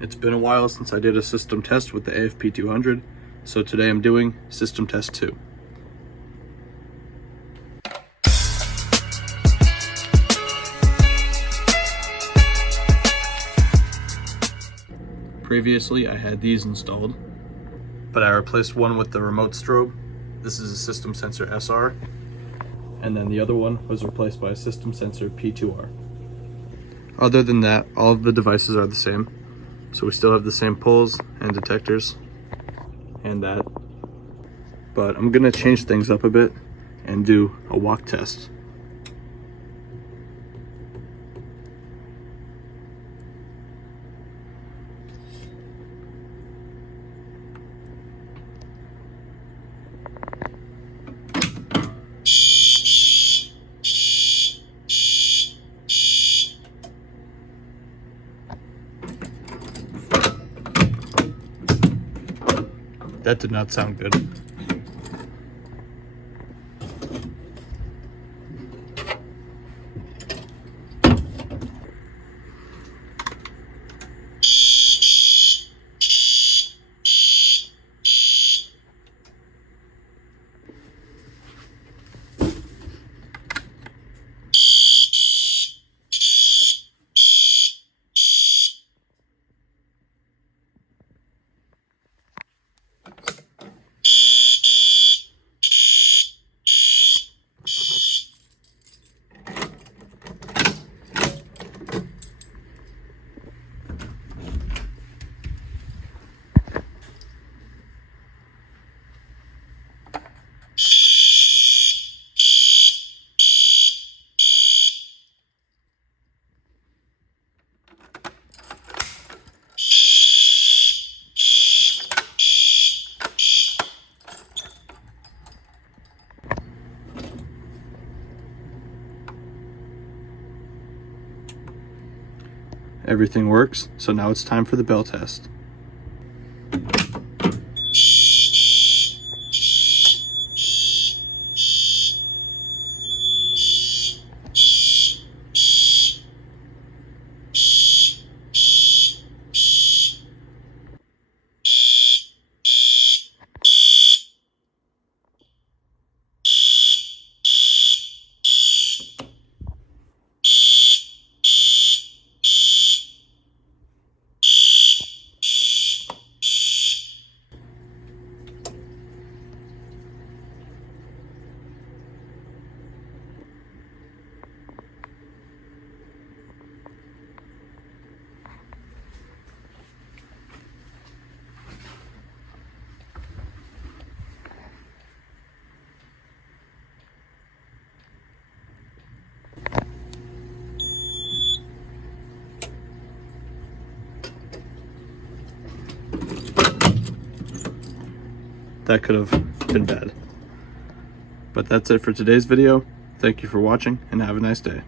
It's been a while since I did a system test with the AFP-200, so today I'm doing system test 2. Previously I had these installed, but I replaced one with the remote strobe. This is a system sensor SR, and then the other one was replaced by a system sensor P2R. Other than that, all of the devices are the same. So we still have the same pulls and detectors and that, but I'm gonna change things up a bit and do a walk test. That did not sound good. Everything works, so now it's time for the bell test. That could have been bad. But that's it for today's video. Thank you for watching and have a nice day.